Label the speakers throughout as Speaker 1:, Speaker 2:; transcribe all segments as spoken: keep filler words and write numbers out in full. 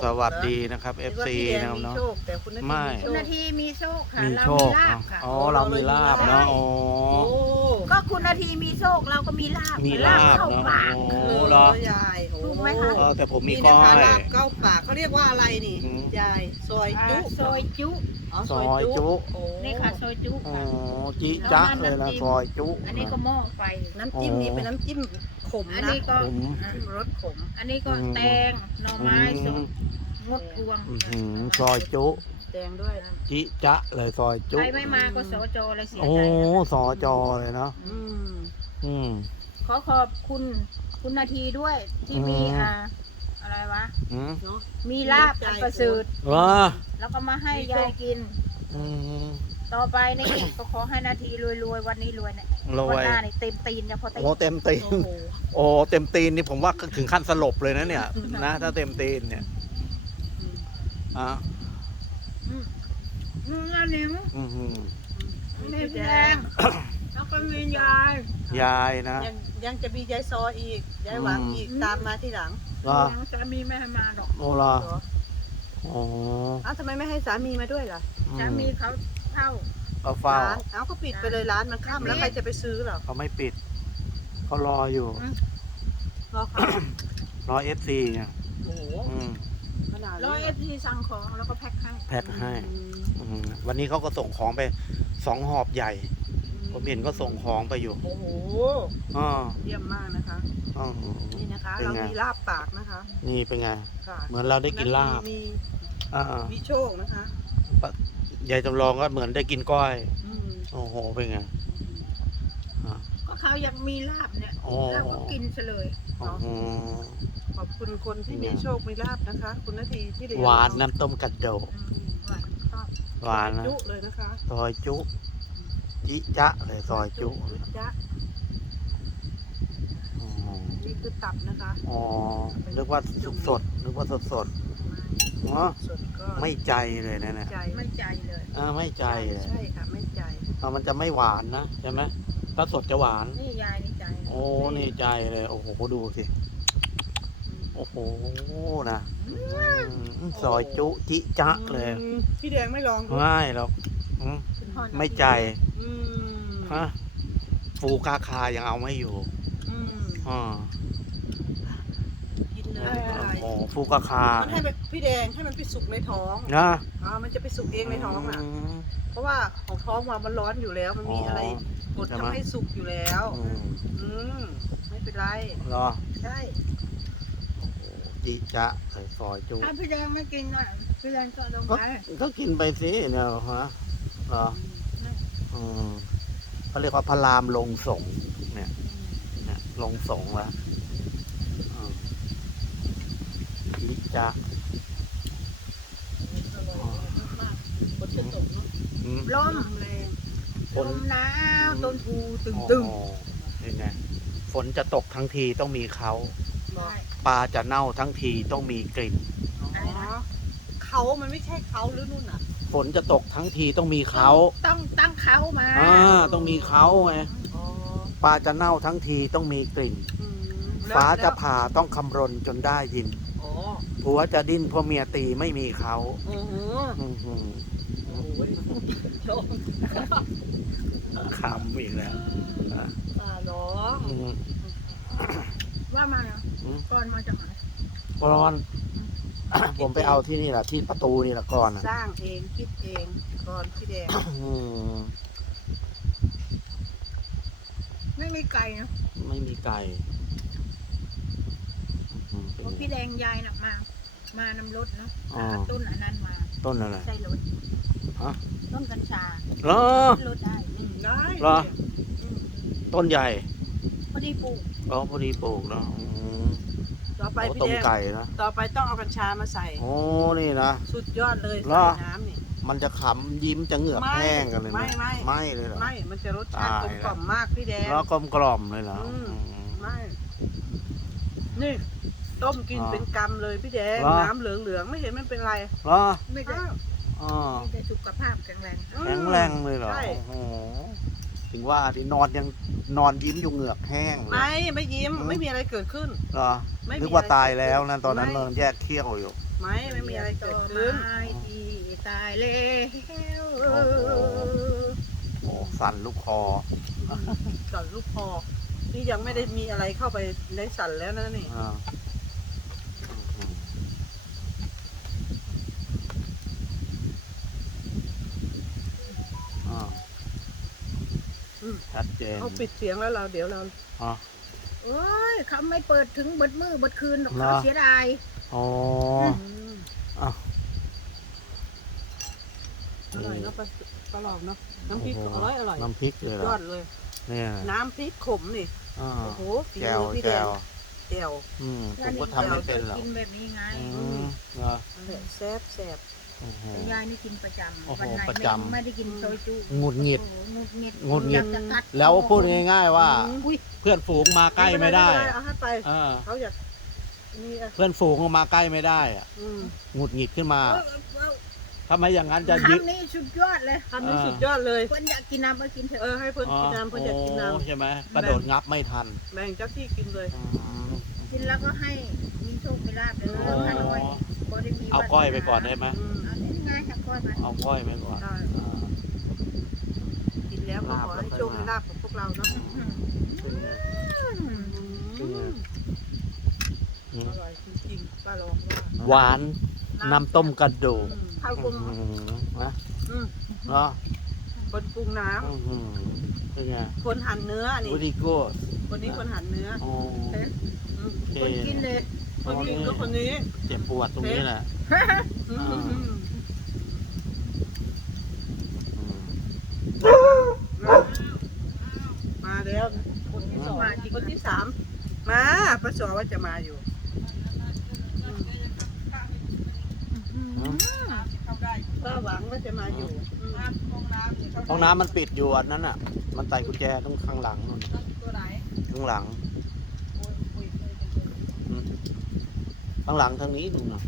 Speaker 1: สวัสดีนะครับ เอฟ ซี
Speaker 2: พี่แด
Speaker 1: นะ
Speaker 2: ง
Speaker 1: ครับ
Speaker 2: มี
Speaker 1: เนาะ
Speaker 2: โชคแต่คุณนาที
Speaker 1: ไม่
Speaker 2: มีโช
Speaker 3: คุณ
Speaker 2: ค
Speaker 3: นาทีมีโชคค่ะ
Speaker 1: มี
Speaker 3: เรา
Speaker 1: โช
Speaker 3: มี
Speaker 1: ค
Speaker 3: ลาบค่ะ
Speaker 1: อ๋อเรามีลาบเนาะโอ้
Speaker 2: โอ้
Speaker 3: ก็คุณนาทีมีโชคเราก็มีลาบ
Speaker 1: มีลาบ
Speaker 3: เข้า
Speaker 1: เนาะ
Speaker 3: ปาก
Speaker 1: โอ้
Speaker 2: โห
Speaker 1: เหรอ
Speaker 2: ยายโอ้
Speaker 3: ถูกไหมคะ
Speaker 1: เออแต่ผมมี
Speaker 2: นี่
Speaker 1: ก้
Speaker 2: นะ
Speaker 1: อ
Speaker 2: คะ
Speaker 1: ย
Speaker 2: ลาบเก้าปากเขาเรียกว่าอะไรนี่
Speaker 1: อืม
Speaker 2: ยายซอย
Speaker 3: อ่า
Speaker 2: จุ
Speaker 3: ซอยจุ
Speaker 2: อ๋อ
Speaker 1: ซอยจุ
Speaker 2: โอ้
Speaker 3: นี่ค่ะซอยจุ
Speaker 1: โอ้
Speaker 3: ค่ะ
Speaker 1: จิจ๊ะเลยนะซอยจุ
Speaker 3: อันนี้ก็หม้อไฟ
Speaker 2: น้ำจิ้มนี้เป็นน้ำจิ้มขม
Speaker 3: อัน
Speaker 2: นะ
Speaker 3: นี้ก็
Speaker 1: ผม
Speaker 3: อ่ะ
Speaker 2: จิ้มรสขม
Speaker 3: อันนี้ก็
Speaker 1: อืม
Speaker 3: แตงหน่อไม้สดงดกวง
Speaker 1: อื้อหือซอยจุ
Speaker 2: แดงด้วย
Speaker 1: จิจ๊ะเลยซอยจุ
Speaker 3: ใครไม่มาก็สจเลยเสีย
Speaker 1: โอ้
Speaker 3: ใจนะ
Speaker 1: สอจอเลยเนาะ
Speaker 2: อืม
Speaker 1: อืม
Speaker 3: ขอขอบคุณคุณนาทีด้วยที่มี
Speaker 1: อืม
Speaker 3: อ่าอะไรวะ
Speaker 1: อืม
Speaker 2: เนาะ
Speaker 3: มีลาบอันประเสริฐ
Speaker 1: ว้า
Speaker 3: แล้วก็มาให้ยายกิน
Speaker 1: อืม
Speaker 3: ต่อไปนี่ ก็ขอให้นาทีรวยๆวันนี้รวยเนี่ย
Speaker 1: รวย
Speaker 3: วันหน้านี่เต็มตีนจะพอตีน
Speaker 1: โอ้เต็มตีน
Speaker 2: โอ้โห
Speaker 1: โอ้เต็มตีนนี่ผมว่าถึงขั้นสลบเลยนะเนี่ยนะถ้าเต็มตีนเนี่ย
Speaker 2: อืม
Speaker 1: อ่ะ
Speaker 3: อืมอืมอันนี้
Speaker 1: อือหือ
Speaker 3: ไม่แพงแล้วก็มียาย
Speaker 1: ยายนะ
Speaker 2: ยังยังจะมียายซออีกยายหวังอีกตามมาที่หลัง
Speaker 1: ว่า
Speaker 3: ยังสามีไม่ให้มาหรอก
Speaker 1: โอ้ล่ะ
Speaker 2: เหรอ
Speaker 1: โอ้
Speaker 2: อ้าวทำไมไม่ให้สามีมาด้วยล่ะ
Speaker 3: สามีเขาเท่า
Speaker 1: ก็เฝ้า
Speaker 2: ร้านเอ้าก็ปิดไปเลยร้านมันค่ำแล้วใครจะไปซื้อหรอ
Speaker 1: เขาไม่ปิดเขารออยู่
Speaker 2: รอเขา
Speaker 1: รอเอฟซีไง
Speaker 2: โอ้โห
Speaker 1: อืม
Speaker 2: ขนาด
Speaker 3: ร้อย
Speaker 2: นี้
Speaker 3: เอฟซีสั่งของแล้วก็แพ็คให้
Speaker 1: แพ็คให้
Speaker 2: อืม
Speaker 1: อืมวันนี้เขาก็ส่งของไปสองหอบใหญ่ ผมเห็นก็ส่งของไปอยู่
Speaker 2: โอ้โห
Speaker 1: อ๋อ
Speaker 2: เยี่ยมมากนะคะ
Speaker 1: อ๋อ
Speaker 2: นี่นะคะ
Speaker 1: เป็น
Speaker 2: เรา
Speaker 1: ไง
Speaker 2: มีลาบปากนะคะ
Speaker 1: นี่เป็นไง
Speaker 2: ค่ะ
Speaker 1: เหมือนเราได้กินลาบ
Speaker 2: มี
Speaker 1: อ่า
Speaker 2: มีโชคนะคะ
Speaker 1: ยายจำลองก็เหมือนได้กินก้อย
Speaker 2: อืม
Speaker 1: โอ้โหเป็นไงอ่ะ
Speaker 3: ก็เขาอยากมีลาบเนี่ย
Speaker 1: อ๋อ
Speaker 3: เราก็กินเฉลย
Speaker 1: โอ้โห
Speaker 2: ขอบคุณคนที่มีโชคมีลาบนะคะ คุณนาทีที่เลี้ยง
Speaker 1: หวาน
Speaker 2: เร
Speaker 1: น้ำต้มกระโดด
Speaker 3: อืมหวานชอบ
Speaker 1: หวานนะ
Speaker 2: จุเลยนะคะ
Speaker 1: ซอยจุจิจะเลยซอยจุ
Speaker 2: จ๊ะ
Speaker 1: อ๋อ
Speaker 2: นี่คือตับนะคะ
Speaker 1: อ๋อนึกว่าสดสดนึกว่าสดสดอ๋อ
Speaker 2: ส่วนก็
Speaker 1: ไม่ใจเลยนะเนี่ย
Speaker 2: ใจ
Speaker 3: ไม่ใจเลย
Speaker 1: อ่าไม่ใจเลย
Speaker 2: ใช่ค่ะไม่ใจ
Speaker 1: อ่ามันจะไม่หวานนะใช่ไหมถ้าสดจะหวาน
Speaker 3: นี่ยายนี่ใจ
Speaker 1: โอ้นี่ใจเลย โอ้โหดูสิโอ้โหนะอืมซอยจุจิจะเลย
Speaker 2: อืมพี่แดงไม่ลองดู
Speaker 1: ง่ายหรอกอืม
Speaker 3: คุณพ่อ
Speaker 1: ไม่ใจ
Speaker 2: อืม
Speaker 1: ฮะฟูกาคายังเอาไม่อยู่
Speaker 2: อืม
Speaker 1: อ่า
Speaker 2: กินเลยไม่เป็นไร
Speaker 1: โอ้ฟูกาคา
Speaker 2: มันให้มันพี่แดงให้มันไปสุกในท้อง
Speaker 1: นะ
Speaker 2: อ่ามันจะไปสุกเองในท้องอ่ะ
Speaker 1: ม
Speaker 2: เพราะว่าของท้องว่ามันร้อนอยู่แล้ว มันมี
Speaker 1: อ๋ออ
Speaker 2: อะไรกด
Speaker 1: ใช่ไหม
Speaker 2: ทำให้สุกอยู่แล้ว
Speaker 1: อืม
Speaker 2: อืมไม่เป็นไร
Speaker 1: เหรอ
Speaker 2: ใช่
Speaker 1: จิจะใส่ซอยจุ
Speaker 3: ถ้าพี่แดงไม่กินหน่อยพี่แดงก็ลง
Speaker 1: ก็
Speaker 3: ไป
Speaker 1: ก็กินไปสิเนี่ยฮะเหรออืมเขาเรียกว่าพระรามลงสงฆ์เนี่ย เนี่ยลงสงฆ์แล้วอืมจิจะ
Speaker 2: อร่อยมากๆฝนจะตกเนาะ
Speaker 1: อืม
Speaker 3: ลม
Speaker 2: ลมแรง
Speaker 1: ฝ
Speaker 3: ล
Speaker 1: น
Speaker 3: มหนาวต้นทูตึงตึง
Speaker 1: อ๋อนี่ไงฝนจะตกทั้งทีต้องมีเขา
Speaker 2: บอก
Speaker 1: ปลาจะเน่าทั้งทีต้องมีกลิ่น
Speaker 2: อ๋อเขามันไม่ใช่เขาหรือนู่นอ่ะ
Speaker 1: ฝนจะตกทั้งทีต้องมีเขา
Speaker 3: ต้องตั้งเขามา
Speaker 1: อ่าต้องมีเขาไง
Speaker 2: อ๋อ
Speaker 1: ปลาจะเน่าทั้งทีต้องมีกลิ่น
Speaker 2: อืมแล้ว
Speaker 1: ฟ้าจะ
Speaker 2: แล้ว
Speaker 1: ผ่าต้องคำรนจนได้ยิน
Speaker 2: อ๋อ
Speaker 1: ผัวจะดิ้นเพราะเมียตีไม่มีเขา
Speaker 2: อือหือ
Speaker 1: อื้อหือ
Speaker 2: โอ้ยโชค
Speaker 1: คำอีกแล้วอ่ะ
Speaker 2: ตาหรอ
Speaker 1: อืม
Speaker 3: ว่ามาเหรอ
Speaker 1: อืม
Speaker 3: ก่อนมาจากไหน
Speaker 1: ก่อน ผมไปเอาที่นี่แหละที่ประตูนี่แหละก่อนอ่ะ
Speaker 2: สร้างเองคิดเองก่อนพี่แดง
Speaker 1: อืม
Speaker 3: ไม่มีไก่เนอะ
Speaker 1: ไม่มีไก่อื้อ
Speaker 3: เพ
Speaker 1: หื
Speaker 3: ราะ
Speaker 1: อ
Speaker 3: พี่แดงยายน่ะมา มานำรถเนาะ
Speaker 1: อ๋อ
Speaker 3: เอาต้นอันนั้นมา
Speaker 1: ต้นอะไร
Speaker 3: ใช่รถ
Speaker 1: ฮะ
Speaker 3: ต้นกัญชา
Speaker 1: เหรอ
Speaker 3: รถได้
Speaker 2: อืมได้
Speaker 1: เหรอ ต้นใหญ่
Speaker 3: พอดีปลูก
Speaker 1: อ๋อพอดีปลูกเนาะอืม
Speaker 2: ต่อไป
Speaker 1: โอ้
Speaker 2: พี่
Speaker 1: ต้ม
Speaker 2: แดง
Speaker 1: ไก่นะ
Speaker 2: ต่อไปต้องเอากัญชามาใส่
Speaker 1: โอ้นี่นะ
Speaker 2: สุดยอดเลย
Speaker 1: เหร
Speaker 2: ใส่
Speaker 1: อ
Speaker 2: น้ำนี่
Speaker 1: มันจะขำยิ้มจะเหงือก
Speaker 2: ไม่
Speaker 1: แห้งกันเลยห
Speaker 2: ไม่ไม่
Speaker 1: ไม่เลยเหรอ
Speaker 2: ไม่ มันจะรสชาติกล
Speaker 1: ตาย
Speaker 2: ม
Speaker 1: แล้ว
Speaker 2: กล่อมมากพี่แดง
Speaker 1: แล้วกลมกล่อมเลยเหรอ
Speaker 2: อืม
Speaker 1: อืม
Speaker 2: ไม่ นี่ ต้มกิน
Speaker 1: อ๋อ
Speaker 2: เป็นกำเลยพี่แดง
Speaker 1: เหรอ
Speaker 2: น้ำเหลืองๆไม่เห็นมันเป็นไร
Speaker 1: เหรอ
Speaker 3: ไม่ได้
Speaker 2: อ้าว
Speaker 1: อ๋อ
Speaker 3: ไม่ได้สุขภาพแข็งแรง
Speaker 2: อืม
Speaker 1: แข็งแรงเลยเหรอ
Speaker 2: ใช่
Speaker 1: โอ้โหถึงว่าที่นอนยังนอนยิ้มอยู่เหงือกแห้งเลย
Speaker 2: ไม่ไม่ยิ้มไม่มีอะไรเกิดขึ้น
Speaker 1: เหรอ
Speaker 2: ไม่มี
Speaker 1: นึกว่าตายแล้วนะตอนนั้น
Speaker 2: ไม่
Speaker 1: เราแยกเขี้ยวอยู่
Speaker 2: ไม่ไม่มีอะไรเกิดขึ้น
Speaker 3: ไม้ที่ตายแล้ว
Speaker 1: โอ้โห โอ้สั่นลูกคอ
Speaker 2: ก่อนลูกพอนี่ยังไม่ได้มีอะไรเข้าไปในสันแล้วนะนี่
Speaker 1: อ่าอ่า
Speaker 2: อืม
Speaker 1: ชัดเจน
Speaker 2: เขาปิดเสียงแล้วเราเดี๋ยวเรา
Speaker 1: อ๋อ
Speaker 3: โอ้ยเขาไม่เปิดถึงเบิดมือเบิดคืนหรอก
Speaker 1: เหรอ
Speaker 3: เขาเสียดาย
Speaker 1: อ๋อ
Speaker 2: ม
Speaker 1: อ่ะ
Speaker 2: อร่อยเนาะปลาปลาหลอกเนาะน้ำพริกก็อร่อยอร่อย
Speaker 1: น้ำพริกเลยเหร
Speaker 2: ย
Speaker 1: อ
Speaker 2: อดเลย
Speaker 1: เนี่ย
Speaker 2: น้ำพริกขมนี่
Speaker 1: อ่า
Speaker 2: โอ้โหฝี
Speaker 1: แจว
Speaker 2: มือพี่
Speaker 1: แจ
Speaker 2: แดง
Speaker 1: ว
Speaker 2: แจ่ว
Speaker 1: อืมผมก็ทำไม่เป็นหรอก
Speaker 3: กินแบบนี้ไง
Speaker 1: อืมเหรอ
Speaker 2: แซ่บแซ่บ
Speaker 1: โอ้โห
Speaker 3: แต่ยายนี่กินประจ
Speaker 1: โอ้โห
Speaker 3: ำวันไหน
Speaker 1: ประจำ
Speaker 3: ไม่ได้กินโซจู
Speaker 1: หงุดหงิด
Speaker 3: โอ้โหหงุดหงิด
Speaker 1: หงุดหงิด
Speaker 3: อยากจะกัด
Speaker 1: แล้วพูดง่ายๆว่า
Speaker 3: อุ้ย
Speaker 1: เพื่อนฝูงมาใกล้ไม่ได้
Speaker 2: เป็นรเอาให้ไป
Speaker 1: เออ
Speaker 2: เขาอยากนี่อ่ะ
Speaker 1: เพื่อนฝูงมาใกล้ไม่ได้อะ
Speaker 2: อืม
Speaker 1: หงุดหงิดขึ้นมา
Speaker 3: เออเออ
Speaker 1: ถ้าไม่อย่างนั้นจะยึด
Speaker 3: คำนี้สุดยอดเลย
Speaker 2: ทำนี่
Speaker 1: อ่า
Speaker 2: สุดยอดเลย
Speaker 3: คนอยากกินน้ำก็กินเถ
Speaker 2: เอ
Speaker 3: อะ
Speaker 2: อให้เพื่อนกินน้ำเพื่อนอยากกินน้
Speaker 1: โอ้ใช่ไหมกระโดดงับไม่ทัน
Speaker 2: ำแบ่งเจ้าที่กินเลย
Speaker 1: อืม
Speaker 3: กินแล้วก็ให้มีโชคมีลาบเลย
Speaker 2: อ๋
Speaker 3: เรื่อง
Speaker 2: อ
Speaker 3: ฮานอยบ่ได้มี
Speaker 1: เอาก้อยไปก่อนได้ไหม
Speaker 2: อืม
Speaker 3: เอานี่ไงเอาก้อยไป
Speaker 1: เอาก้อยไปก่อน
Speaker 2: ได้
Speaker 1: อ่า
Speaker 2: กินแล้วก็ขอให้โชคให้ลาบกับพวกเราเนาะ
Speaker 3: อืม
Speaker 1: เป็นไง
Speaker 2: อืมอร่อยจริงๆป้าลองว่า
Speaker 1: หวานน้ำต้มกระดูก
Speaker 2: ข้าวกลม
Speaker 1: อื้อหือนะ
Speaker 2: อืม
Speaker 1: เนาะ
Speaker 2: คนปรุงน้
Speaker 1: อื้อหือเป็นไง
Speaker 2: ำคนหั่นเนื้อนี่
Speaker 1: วูดีโก้
Speaker 2: คนนี้คนหั่นเนื้อ
Speaker 1: โอ้
Speaker 2: อืม
Speaker 1: โอเค
Speaker 3: คนกินเลย
Speaker 2: คนนี้ก็คนนี้
Speaker 1: เจ็บปวดตรงนี้แหละ
Speaker 2: อืม
Speaker 1: อ่า
Speaker 2: อืม
Speaker 1: อืม
Speaker 2: มาแล้วคนที่สองคนที่สามมาป้าสอว่าจะมาอยู่อืมป้าหวังว่าจะมาอยู่อืม
Speaker 1: ห้องน้ำมันปิดอยู่อันนั้นอ่ะ มันใส่กุญแจตรงข้างหลังนู่น
Speaker 2: ตัวไหน
Speaker 1: ข้างหลังอืมข้างหลังทางนี้นู่นน่ะ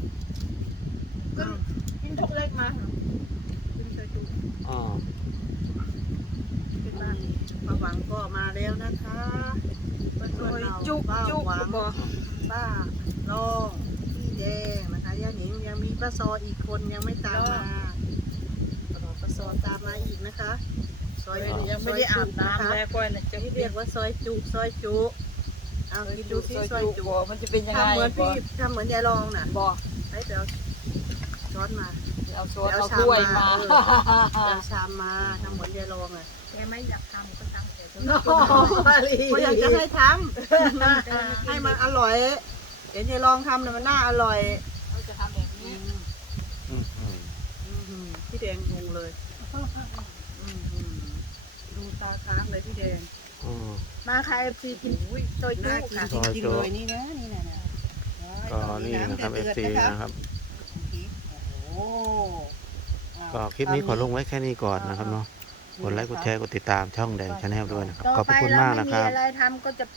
Speaker 3: กินทุกเล็กมา
Speaker 2: ขึ้นไปดู
Speaker 1: อ่า
Speaker 2: ขึ้นมาป้าหวังก็มาแล้วนะคะป้าสวยจุกจุกบอกป้าน้องพี่แดงนะคะย่าหนิงยังมีป้าซออีกคนยังไม่ตามมาป้าซอตามมาอีกนะคะซอยจุ
Speaker 3: ยังไม่ได้อาบน้ำ
Speaker 2: ซอยจุ
Speaker 3: แล้วก้อยน่ะจะ
Speaker 2: ที่เรียกว่าซอยจุซอยจุเอาคิดดูที่ซอยจุ
Speaker 3: มันจะเป็นยังไง
Speaker 2: ทำเหมือนพี่ทำเหมือนยายรองน่ะ
Speaker 3: บอก
Speaker 2: ให้เดี๋ยวช้อนมา
Speaker 3: เอาโซ
Speaker 2: เดี๋ยว
Speaker 3: เอา
Speaker 2: ชาม
Speaker 3: ถ้วย
Speaker 2: มา
Speaker 3: มา
Speaker 2: เออเดี๋ยวชามมาทำเหมือนยายรองอ่ะ
Speaker 3: แกไม่อยากทำก็ทำแต่ก็
Speaker 2: เขาอยากจะให้ทำให้มันอร่อยเดี๋ยวยายรองทำเนี่ยมันน่าอร่อย
Speaker 3: เขาจะทำแบบนี้
Speaker 1: อืมอืม
Speaker 2: อืมพี่แดงงงเลยอืมดูตาค้างเลยพี่แดง
Speaker 1: อืม
Speaker 3: มาใครซีกินโดยจุ
Speaker 2: น่ากิน
Speaker 3: ค่ะ
Speaker 2: จริงๆเลยนี่นะนี่นะนะ
Speaker 1: ก็นี่นะครับเอฟซีนะครับ
Speaker 2: โอ้
Speaker 1: ก็คลิปนี้ขอลงไว้แค่นี้ก่อนนะครับเนาะ กดไลค์กดแชร์กดติดตามช่องแดงชาแนลด้วยนะครับ
Speaker 3: ต่อ
Speaker 1: ขอบพ
Speaker 3: ไประ
Speaker 1: คุณ
Speaker 3: เรา
Speaker 1: มาก
Speaker 3: ไม่
Speaker 1: นะค
Speaker 3: มี
Speaker 1: รับ
Speaker 3: อะไรทำก็จะ